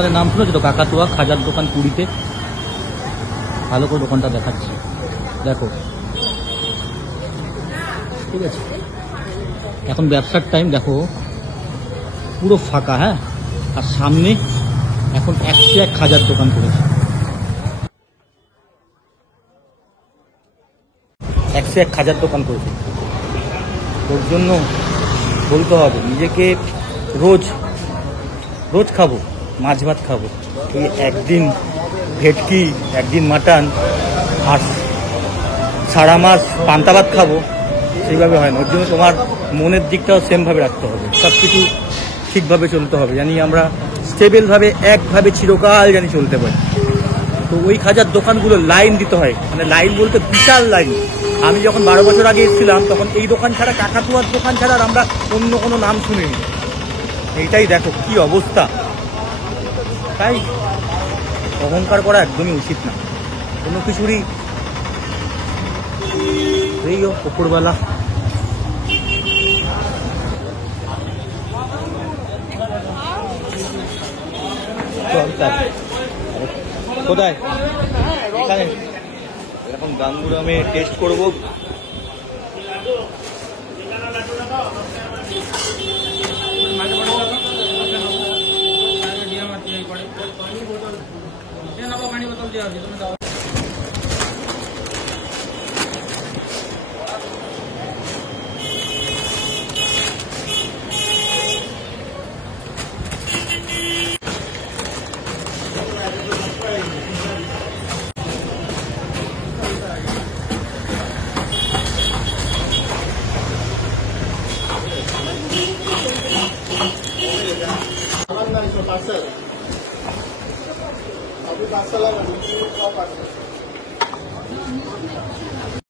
দোকানের নাম শুনেছো তো, কাকাতুয়া খাজার দোকান পুরীতে। ভালো করে দোকানটা দেখাচ্ছি, দেখো। ঠিক আছে, এখন ব্যবসার টাইম, দেখো পুরো ফাঁকা। হ্যাঁ, আর সামনে এখন 101 খাজার দোকান করেছে। 101 খাজার দোকান করেছে। ওর জন্য বলতে হবে নিজেকে, রোজ রোজ খাবো মাছ ভাত খাবো, এই একদিন ভেটকি, একদিন মাটন, আর সারা মাস পান্তা ভাত খাবো, সেইভাবে হয় না। ওর জন্য তোমার মনের দিকটাও সেমভাবে রাখতে হবে, সব কিছু ঠিকভাবে চলতে হবে, জানি আমরা স্টেবেলভাবে একভাবে চিরকাল জানি চলতে পারি। তো ওই খাজার দোকানগুলো লাইন দিতে হয়, মানে লাইন বলতে বিশাল লাইন। আমি যখন 12 বছর আগে এসেছিলাম তখন এই দোকান ছাড়া, কাকাতুয়ার দোকান ছাড়া আর আমরা অন্য কোনো নাম শুনিনি। এইটাই দেখো কি অবস্থা। তাই অহংকার করা একদমই উচিত না কোনো কিছুরই। এই ওপরবেলা কোথায়, এখানে এখন গাঙ্গুর আমি টেস্ট করবো। पार्सल अभी पार्सल